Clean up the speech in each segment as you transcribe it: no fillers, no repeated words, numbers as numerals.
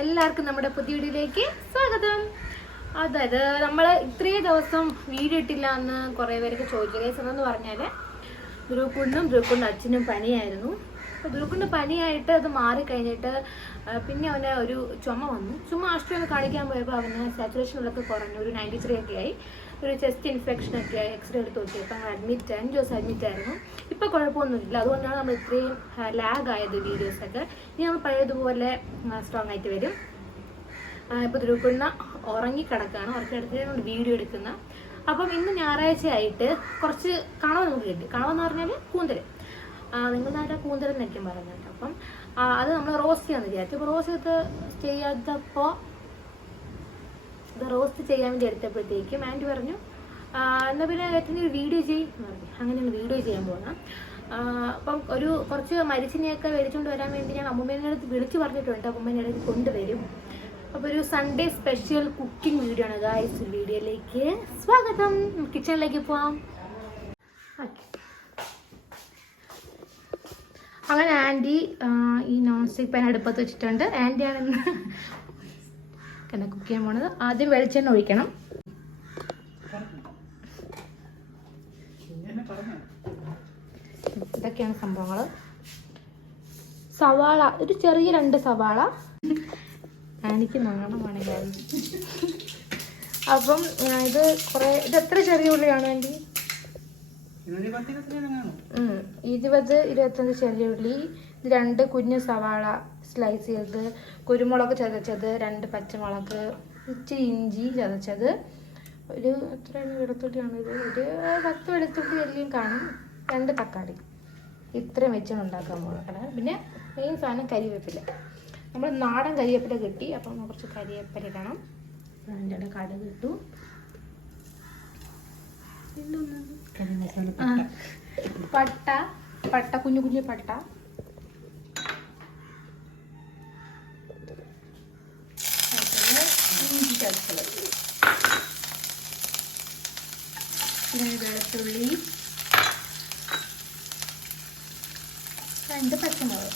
എല്ലാവർക്കും നമ്മുടെ പുതിയ വീഡിയോയിലേക്ക് സ്വാഗതം. അതായത് നമ്മൾ ഇത്രയും ദിവസം വീഡിയോ ഇട്ടില്ല എന്ന് കുറേ പേരൊക്കെ ചോദിച്ചു. എന്ന് പറഞ്ഞാൽ ധ്രുവക്കുണ്ടും അച്ഛനും പനിയായിരുന്നു. അപ്പോൾ ധ്രുവക്കുണ്ട് പനിയായിട്ട് അത് മാറിക്കഴിഞ്ഞിട്ട് പിന്നെ അവന് ഒരു ചുമ വന്നു. ആശുപത്രി ഒന്ന് കാണിക്കാൻ പോയപ്പോൾ അവന് സാച്ചുറേഷനിലൊക്കെ കുറഞ്ഞു, ഒരു 93 ഒക്കെ ആയി. ഒരു ചെസ്റ്റ് ഇൻഫെക്ഷനൊക്കെ ആയി. എക്സ്റേ എടുത്ത് നോക്കിയപ്പോൾ ഞങ്ങൾ 5 ദിവസം അഡ്മിറ്റ് ആയിരുന്നു. ഇപ്പോൾ കുഴപ്പമൊന്നുമില്ല. അതുകൊണ്ടാണ് നമ്മൾ ഇത്രയും ലാഗ് ആയത് വീഡിയോസൊക്കെ. ഇനി നമ്മൾ പഴയതുപോലെ സ്ട്രോങ് ആയിട്ട് വരും. ഇപ്പോൾ ധ്രുവക്കുണ്ട് ഉറങ്ങിക്കിടക്കുകയാണ്. ഉറക്കിടത്ത് വീഡിയോ എടുക്കുന്ന. അപ്പം ഇന്ന് ഞായറാഴ്ച ആയിട്ട് കുറച്ച് കണവ നമുക്ക് കിട്ടി. കണവെന്ന് പറഞ്ഞാൽ കൂന്തൽ. നിങ്ങളുടെ നാട്ടിൽ കൂന്തൽ എന്നൊക്കെ പറയുന്നുണ്ട്. അപ്പം അത് നമ്മൾ റോസ്റ്റ് ചെയ്യാമെന്ന് വിചാരിച്ചു. അപ്പോൾ റോസ്റ്റ് ചെയ്യാൻ വേണ്ടി എടുത്തപ്പോഴത്തേക്കും ആൻറ്റി പറഞ്ഞു എന്നാൽ പിന്നെ ഏറ്റവും ഒരു വീഡിയോ ചെയ്യുമെന്ന് പറഞ്ഞു. അങ്ങനെയാണ് വീഡിയോ ചെയ്യാൻ പോകുന്നത്. അപ്പം കുറച്ച് മരിച്ചിനെയൊക്കെ മേടിച്ചുകൊണ്ട് വരാൻ വേണ്ടി ഞാൻ അമ്മൂമ്മേൻ്റെ അടുത്ത് വിളിച്ച് പറഞ്ഞിട്ടുണ്ട്. അമ്മൂമ്മേൻ്റെ അടുത്ത് കൊണ്ടുവരും. അപ്പോൾ ഒരു സൺഡേ സ്പെഷ്യൽ കുക്കിംഗ് വീഡിയോ ആണ് ഗായ്സ്. വീഡിയോയിലേക്ക് സ്വാഗതം. കിച്ചണിലേക്ക് പോവാം. ഓക്കെ, അങ്ങനെ ആൻറ്റി ഈ നോൺ സ്റ്റിക്ക് പാൻ അടുപ്പത്ത് വെച്ചിട്ടുണ്ട്. ആൻറ്റിയാണെന്ന് കണ്ട കുക്ക് ചെയ്യാൻ പോണത്. ആദ്യം വെളിച്ചെണ്ണ ഒഴിക്കണം. ഇതൊക്കെയാണ് സംഭവങ്ങൾ. സവാള, ഒരു ചെറിയ 2 സവാള. എനിക്ക് നാണമാണ് കാര്യം. അപ്പം ഇത് എത്ര ചെറിയ ഉള്ളിയാണ് ആൻറ്റി? 20-25 ചെറിയ ഉള്ളി, 2 കുഞ്ഞു സവാള സ്ലൈസ് ചെയ്തത്, കുരുമുളക് ചതച്ചത്, 2 പച്ചമുളക്, ഇച്ചിരി ഇഞ്ചി ചതച്ചത്, ഒരു എത്രയാണ് വെളുത്തുള്ളിയാണ് ഇത്, ഒരു 10 വെളുത്തുള്ളി എല്ലാം കാണും, 2 തക്കാളി. ഇത്രയും വെച്ചാണ് ഉണ്ടാക്കാൻ പോകുന്നത്. പിന്നെ മെയിൻ സാധനം കരിവേപ്പില. നമ്മൾ നാടൻ കരിവേപ്പില കിട്ടി. അപ്പം കുറച്ച് കരിവേപ്പില ഇടണം. അതിൻ്റെ കടുക് ഇട്ടു. പട്ട കുഞ്ഞു കുഞ്ഞു പട്ട, ഇഞ്ചി ചതച്ചത്, പിന്നെ വെളുത്തുള്ളി, 2 പച്ചമുളക്.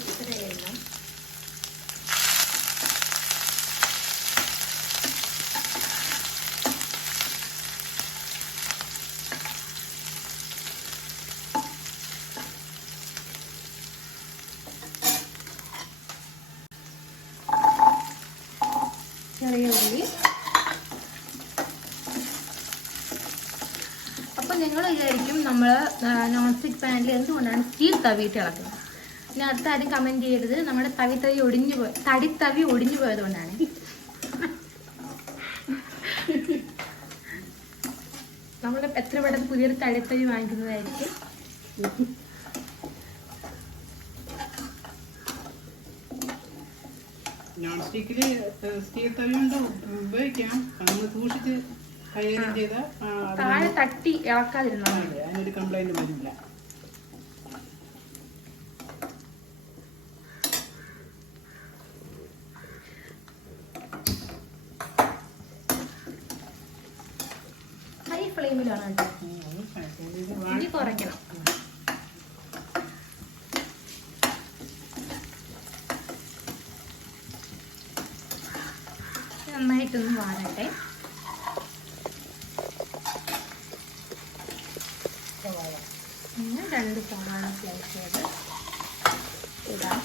ഇത്രയെല്ലാം ചെറിയ ഉള്ളി. അപ്പം നിങ്ങൾ വിചാരിക്കും നമ്മൾ നോൺ സ്റ്റിക്ക് പാനിൽ എന്തുകൊണ്ടാണ് സ്റ്റീൽ തവിയിട്ട് ഇളക്കുന്നത്. പിന്നെ അടുത്ത ആരും കമൻറ്റ് ചെയ്യരുത്, നമ്മുടെ തടിത്തവി ഒടിഞ്ഞു പോയതുകൊണ്ടാണ്. നമ്മൾ എത്ര പെട്ടെന്ന് പുതിയൊരു തടിത്തവി വാങ്ങിക്കുന്നതായിരിക്കും. നോൺ സ്റ്റിക്കിൽ സ്റ്റീൽ തവി കൊണ്ട് ഉപയോഗിക്കാം. നമ്മൾ സൂക്ഷിച്ച് കൈകാര്യം ചെയ്താൽ താഴെ തട്ടി ഇളക്കാതിരുന്നാൽ മതി. അതിനൊരു കംപ്ലൈന്റ് വരില്ല. ഹൈ ഫ്ലെയിമിലാണ് കേട്ടോ. ഇനി കുറയ്ക്കണം. നന്നായിട്ടൊന്ന് വാഴട്ടെ. പിന്നെ 2 സവാള സ്ലൈസ് ചെയ്ത് ഇടാം.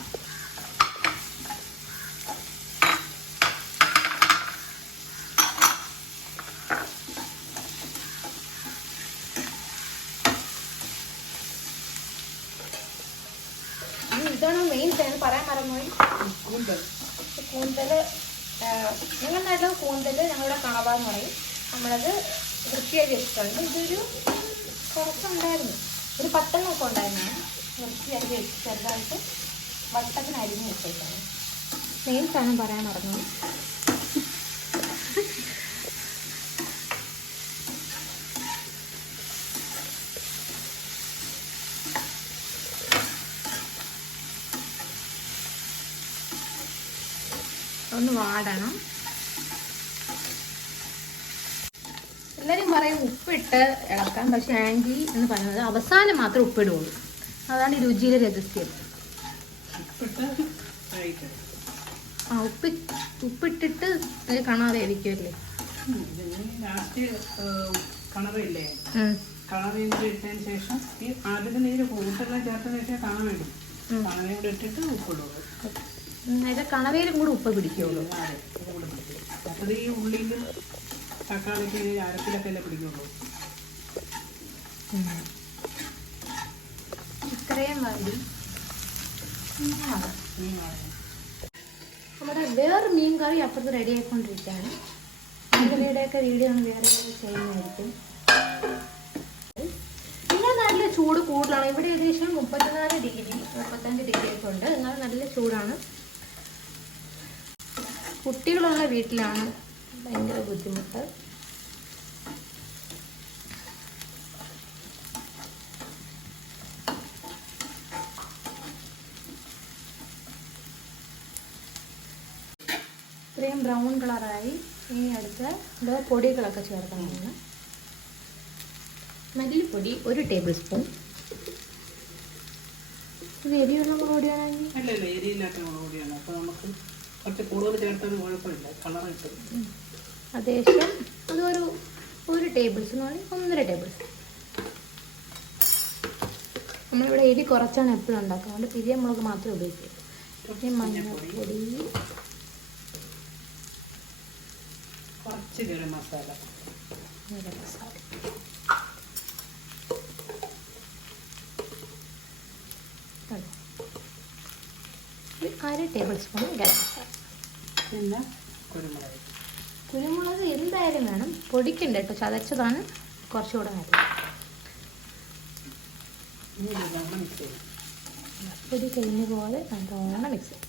ഇതാണ് മെയിൻ സാധനം പറയാൻ മറന്നുപോയി. കൂന്തൽ ഞങ്ങളുടെ നാട്ടിൽ കൂന്തൽ ഞങ്ങളുടെ കണവ എന്ന് പറയും. നമ്മളത് വൃത്തിയാക്കി വെച്ചിട്ടുണ്ട്. ഇതൊരു കുറച്ചുണ്ടായിരുന്നു, ഒരു 10 ഉണ്ടായിരുന്നു. വൃത്തിയാക്കി വെച്ച് ചെറുതായിട്ട് വട്ടത്തിന് അരിഞ്ഞ് വെച്ചേക്കാണ്. മെയിൻ സാധനം പറയാൻ മറന്നു. ഒന്ന് വാടണം. എല്ലാവരും പറയും ഉപ്പിട്ട് ഇളക്കാം, പക്ഷെ ആൻറ്റി എന്ന് പറയുന്നത് അവസാനം മാത്രം ഉപ്പിടുള്ളൂ. അതാണ് ഈ രുചിയിലെ രഹസ്യം. ഉപ്പിട്ട് കഴിക്കണം. ആ ഉപ്പിട്ടിട്ട് കണവ വേവിക്കുമല്ലേ? ലാസ്റ്റ് കണവയില്ലേ, കണവയും കൂടി ഇട്ടതിന് ശേഷം ഈ ആദ്യത്തെ നീര് ഉപ്പെല്ലാം ചേർത്തതിന് ശേഷം കണവ ഇടും. കണവയും കൂടി ഇട്ടിട്ട് ഉപ്പിടും. കണവയിലും കൂടെ ഉപ്പ് പിടിക്കുള്ളൂ. അതെ, ഇത് കൂടെ പിടിക്കും. അത് ഈ ഉള്ളിലും തക്കാളിക്ക് അരപ്പിലൊക്കെ അല്ലേ പിടിക്കുള്ളൂ. ഇത്രയും മതി. മീൻ വാങ്ങി നമ്മുടെ വേറെ മീൻ കറി അപ്പുറത്ത് റെഡി ആയിക്കൊണ്ടിരിക്കുകയാണ്. മീൻ കറിയുടെയൊക്കെ വീഡിയോ ആണ് വേറെ ചെയ്യുന്നതായിരിക്കും. നിങ്ങളുടെ നാട്ടിലെ ചൂട് കൂടുതലാണ്. ഇവിടെ ഏകദേശം 34 ഡിഗ്രി 35 ഡിഗ്രി ഒക്കെ ഉണ്ട്. എന്നാൽ നല്ല ചൂടാണ്. കുട്ടികളുള്ള വീട്ടിലാണ് ഭയങ്കര ബുദ്ധിമുട്ട്. ഇത്രയും ബ്രൗൺ കളറായി. ഇനി അടുത്ത പൊടികളൊക്കെ ചേർക്കണമെന്ന്. മല്ലിപ്പൊടി 1 ടേബിൾ സ്പൂൺ. ഇത് എരിയുള്ള മുളക് പൊടിയാണെങ്കിൽ അല്ല എരിയില്ലാത്ത മുളക് പൊടിയാണ്. അപ്പോൾ നമുക്ക് കുറച്ച് കൂടുതൽ ചേർത്താൽ കുഴപ്പമില്ല, കളർ കിട്ടും. അതേശം അതൊരു 1 ടേബിൾ സ്പൂൺ ആണെങ്കിൽ 1.5 ടേബിൾ സ്പൂൺ. നമ്മളിവിടെ എരി കുറച്ചാണ് എപ്പോഴും ഉണ്ടാക്കുക. അതുകൊണ്ട് പിരിയ മുളക് മാത്രമേ ഉപയോഗിക്കൂ. പിന്നെ മഞ്ഞൾപ്പൊടി, കുറച്ച് ഗരം മസാല, ഗരം മസാല, ഒരു 1/2 ടേബിൾ സ്പൂൺ ഗരം മസാല. പിന്നെ കുരുമുളക്. കുരുമുളക് എന്തായാലും വേണം. പൊടിക്കണ്ട കേട്ടോ, ചതച്ചതാണ് കുറച്ചുകൂടെ നല്ലത്. മിക്സ് ചെയ്യും. പൊടി കഴിഞ്ഞ പോലെ നല്ലോണം മിക്സ് ചെയ്യും.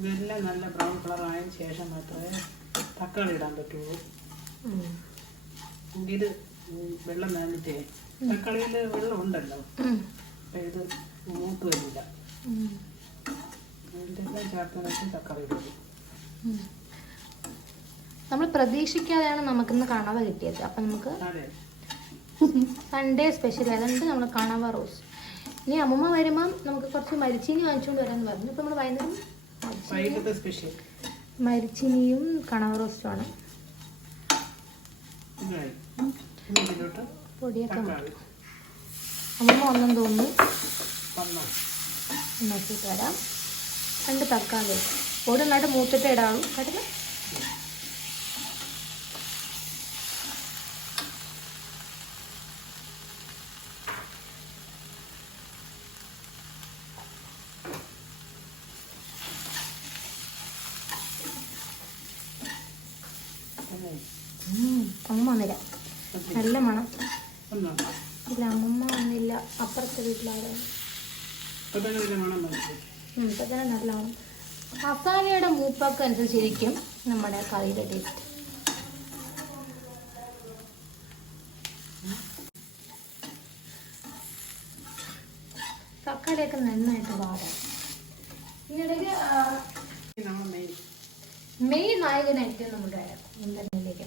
ഇതെല്ലാം നല്ല ബ്രൗൺ കളർ ആയതിനു ശേഷം മാത്രമേ തക്കാളി ഇടാൻ പറ്റുള്ളൂ. ഇത് വെള്ളം നനഞ്ഞിട്ടേ തക്കാളിയിൽ വെള്ളം ഉണ്ടല്ലോ, അപ്പം ഇത് മൂത്ത് വരില്ല. ഇതെല്ലാം ചേർത്ത് തക്കാളി ഇടും. നമ്മൾ പ്രതീക്ഷിക്കാതെയാണ് നമുക്കിന്ന് കണവ കിട്ടിയത്. അപ്പം നമുക്ക് സൺഡേ സ്പെഷ്യൽ ആയതുകൊണ്ട് നമ്മൾ കണവ റോസ്. ഇനി അമ്മമ്മ വരുമ്പം നമുക്ക് കുറച്ച് മരിച്ചീനി വാങ്ങിച്ചുകൊണ്ട് വരാമെന്ന് പറഞ്ഞു. ഇപ്പം നമ്മൾ വൈകുന്നേരം സ്പെഷ്യൽ മരിച്ചീനിയും കണവ റോസ്റ്റുമാണ്. പൊടിയൊക്കെ അമ്മമ്മ ഒന്നും തോന്നുന്നു നോക്കിയിട്ട് വരാം. 2 തക്കാളി പൊടി നന്നായിട്ട് മൂത്തിട്ട് ഇടാവും കേട്ടോ. അമ്മ വന്നില്ല, നല്ല മണം. ഇല്ല അമ്മമ്മ വന്നില്ല, അപ്പുറത്തെ വീട്ടിലാണ്. ഇപ്പം തന്നെ നല്ല മണം. മസാലയുടെ മൂപ്പൊക്കെ അനുസരിച്ചിരിക്കും നമ്മുടെ കറിയുടെ ടേസ്റ്റ്. തക്കാളിയൊക്കെ നന്നായിട്ട് വാടാം. ഇതിനിടയ്ക്ക് മെയിൻ നായകനായിട്ട് നമ്മുടെ മുന്തലിലേക്ക്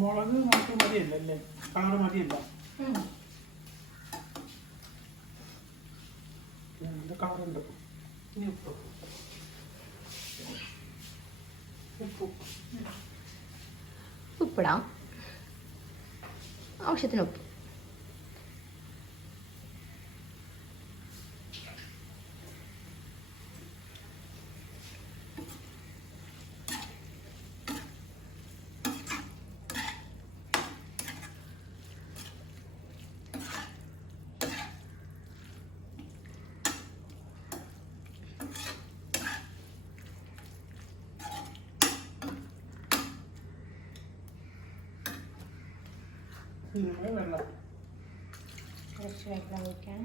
മുളക് മാത്രം മതിയല്ല അല്ലേ? കളർ മതിയല്ല. കളറുണ്ട്. ഇനി ഉപ്പ്. ഉപ്പിടാം, ആവശ്യത്തിന് ഉപ്പ്. വെള്ളം. കുറച്ച് വെള്ളം ഒഴിക്കാം.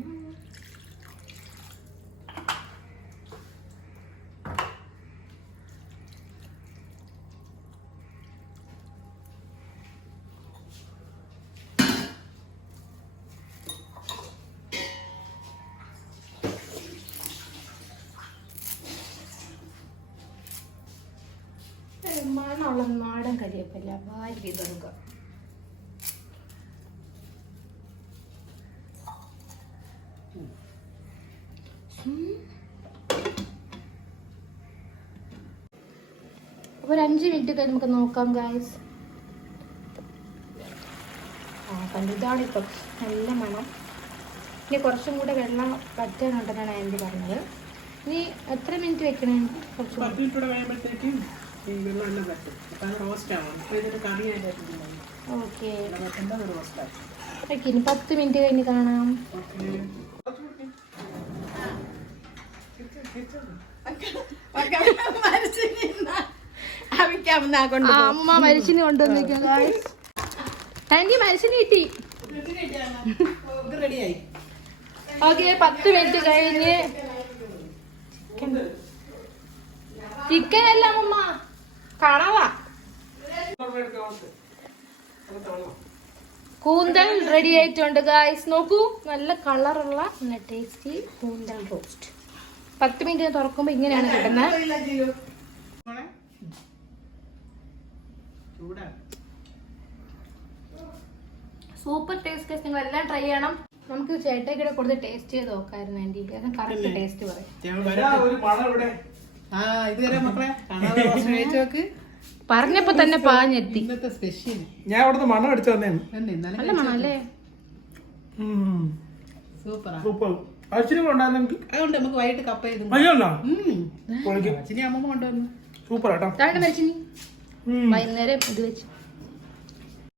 മണമുള്ള നാടൻ കരിവേപ്പില വാരി ചെയ്തെടുക്കുക. ഒരു 5 മിനിറ്റ് കഴിഞ്ഞ് നമുക്ക് നോക്കാം ഗായ്സ്. കണ്ടിതാണ് ഇപ്പം നല്ല മണം. ഇനി കുറച്ചും കൂടെ വെള്ളം പറ്റാനുണ്ടെന്നാണ് ആൻറ്റി പറഞ്ഞത്. ഇനി എത്ര മിനിറ്റ് വെക്കണേ? കുറച്ച് 10 മിനിറ്റ് കൂടെ കഴിയുമ്പോഴത്തേക്കും ഈ വെള്ളം എല്ലാം പറ്റും. അപ്പം റോസ്റ്റ് ആവും. അപ്പോൾ ഇതിൻ്റെ കറി ആയിട്ടുണ്ടാവും. ഓക്കെ പറ്റുന്നത് റോസ്റ്റായി. ഓക്കെ, ഇനി 10 മിനിറ്റ് കഴിഞ്ഞ് കാണാം. അമ്മ മരിച്ചിന് കൊണ്ടുവന്നിരിക്കും. ആൻറ്റി മരിച്ചിന് കിട്ടി. റെഡിയായി. ഓക്കെ, 10 മിനിറ്റ് കഴിഞ്ഞ് ചിക്കൻ അല്ല അമ്മ കാണാവാ. കൂന്തൽ റെഡി ആയിട്ടുണ്ട് ഗായ്സ്. നോക്കൂ, നല്ല കളറുള്ള നല്ല ടേസ്റ്റി കൂന്തൽ റോസ്റ്റ്. 10 മിനിറ്റ് തുറക്കുമ്പോ ഇങ്ങനെയാണ് കിട്ടുന്നത്. Super taste. നിങ്ങൾ എല്ലാം ട്രൈ ചെയ്യണം. നമുക്ക് ചേട്ടയ്ക്കിടെ കൊടുത്ത് ടേസ്റ്റ് ചെയ്ത് നോക്കായിരുന്നു ആന്റി. കറക്റ്റ് ടേസ്റ്റ് പറയും. പറഞ്ഞപ്പോ തന്നെ പാഞ്ഞെത്തി. ഞാൻ അവിടുന്ന് മണം അടിച്ചു തന്നെ. നല്ല മണം അല്ലേ? സൂപ്പർ. അതുകൊണ്ട് നമുക്ക് വൈകിട്ട് കപ്പ ചെയ്തു. സൂപ്പർ ആട്ടോ. വൈകുന്നേരം ഇത് വെച്ച്